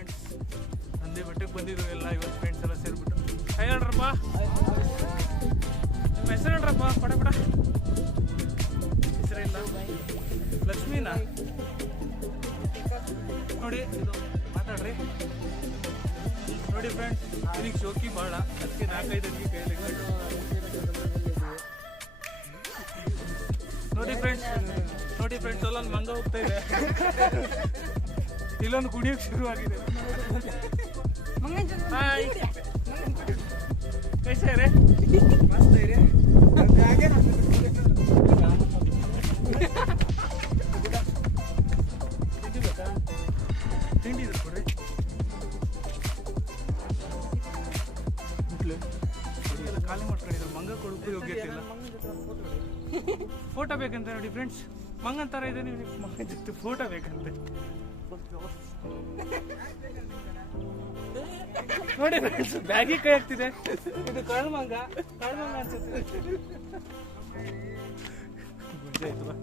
Friends. Nandi ಬೆಟ್ಟಕ್ಕೆ ಬಂದಿದ್ರು ಎಲ್ಲ ಇವತ್ತು ಫ್ರೆಂಡ್ಸ್ ಎಲ್ಲ ಸೇರಿಬಿಟ್ಟು. ಕೈ ಹೇಳ್ರಪ್ಪ, ನಿಮ್ಮ ಹೆಸರು ಹೇಳ್ರಪ್ಪ ಪಡ ಪಡ. ಹೆಸರಿಲ್ಲ, ಲಕ್ಷ್ಮೀನಾ ನೋಡಿ, ಇದು ಮಾತಾಡ್ರಿ ನೋಡಿ ಫ್ರೆಂಡ್ಸ್. ಇದಕ್ಕೆ ಶೋಕಿ ಭಾಳ, ಅದಕ್ಕೆ 4-5 ಅಂಗಿ ಕೈಯಲ್ಲಿ ನೋಡಿ ಫ್ರೆಂಡ್ಸ್. ನೋಡಿ ಫ್ರೆಂಡ್ಸ್, ಅಲ್ಲೊಂದು ಮಂಗ ಹೋಗ್ತಾ ಇದೆ, ಇಲ್ಲೊಂದು ಕುಡಿಯೋಕೆ ಶುರುವಾಗಿದೆ. ಹಾಯ್, ಕೈಸೇ ರೇ ಮಸ್ತ್ ಇದೆ. ತಿಂಡಿ ಬೇಕಾ? ತಿಂಡಿ ಇದೆ ಕೊಡ್ರಿ. ಖಾಲಿ ಮಾಡ್ಕೊಂಡಿದ್ರು, ಮಂಗ ಕೊಡೋಕೆ ಯೋಗ್ಯತೆ ಇಲ್ಲ. ಫೋಟೋ ಬೇಕಂತ ನೋಡಿ ಫ್ರೆಂಡ್ಸ್, ಮಂಗನ ಥರ ಇದೆ. ನೀವು ಮಂಗನ ಜೊತೆ ಫೋಟೋ ಬೇಕಂತೆ ನೋಡಿ ಫ್ರೆಂಡ್ಸ್. ಬ್ಯಾಗಿ ಕೈ ಆಗ್ತಿದೆ. ಇದು ಕಾಳು ಮಂಗ ಅನ್ಸುತ್ತೆ. ಗುಂಜೆ ಆಯ್ತು ಬಾ.